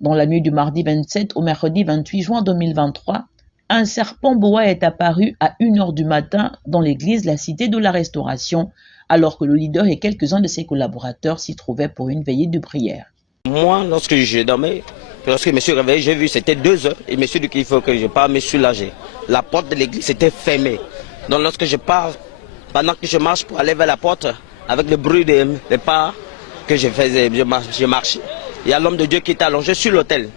Dans la nuit du mardi 27 au mercredi 28 juin 2023, un serpent boa est apparu à 1h du matin dans l'église La Cité de la Restauration, alors que le leader et quelques-uns de ses collaborateurs s'y trouvaient pour une veillée de prière. Moi, lorsque je dormais, lorsque je me suis réveillé, j'ai vu c'était 2 heures et je me suis dit qu'il faut que je parte me soulager. La porte de l'église était fermée. Donc lorsque je pars, pendant que je marche pour aller vers la porte, avec le bruit des pas que je faisais, je marchais, il y a l'homme de Dieu qui était allongé sur l'autel.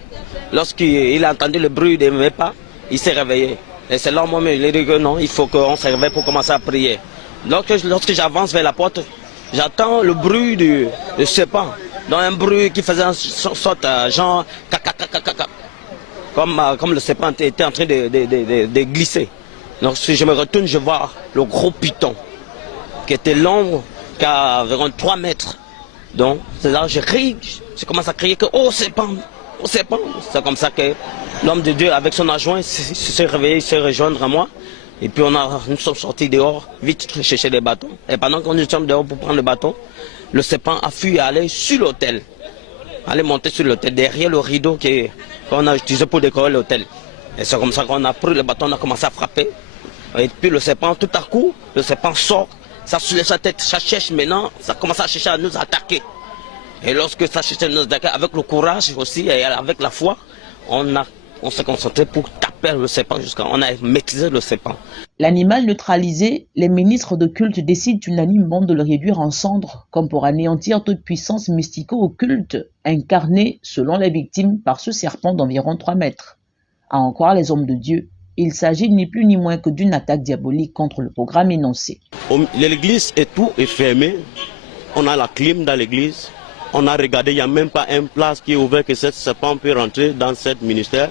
Lorsqu'il a entendu le bruit de mes pas, il s'est réveillé. Et c'est là où moi-même, il a dit que non, il faut qu'on se réveille pour commencer à prier. Lorsque j'avance vers la porte, j'entends le bruit du serpent. Donc un bruit qui faisait une sorte genre comme le serpent était en train de glisser. Donc si je me retourne, je vois le gros python qui était long, qui a environ 3 mètres. Donc c'est là que je crie, je commence à crier que oh serpent, oh serpent. C'est comme ça que l'homme de Dieu avec son adjoint s'est réveillé, s'est rejoindre à moi. Et puis nous sommes sortis dehors, vite chercher des bâtons. Et pendant que nous sommes dehors pour prendre le bâton, le serpent a fui aller sur l'autel. Aller monter sur l'autel, derrière le rideau qu'on a utilisé pour décorer l'autel. Et c'est comme ça qu'on a pris le bâton, on a commencé à frapper. Et puis le serpent, tout à coup, le serpent sort, ça soulève sa tête, ça cherche maintenant, ça commence à chercher à nous attaquer. Et lorsque ça cherche à nous attaquer, avec le courage aussi et avec la foi, on s'est concentré pour taper le serpent jusqu'à on a maîtrisé le serpent. L'animal neutralisé, les ministres de culte décident unanimement de le réduire en cendres, comme pour anéantir toute puissance mystico-occulte incarnée, selon les victimes, par ce serpent d'environ 3 mètres. À en croire les hommes de Dieu, il s'agit ni plus ni moins que d'une attaque diabolique contre le programme énoncé. L'église est tout est fermée. On a la clim dans l'église. On a regardé, il n'y a même pas une place qui est ouverte que ce serpent peut rentrer dans ce ministère.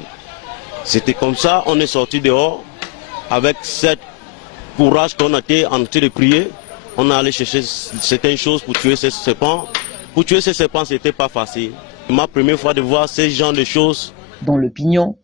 C'était comme ça, on est sorti dehors avec ce courage qu'on a été en train de prier. On a allé chercher certaines choses pour tuer ce serpent. Pour tuer ce serpent, ce n'était pas facile. C'est ma première fois de voir ce genre de choses. Dans l'opinion,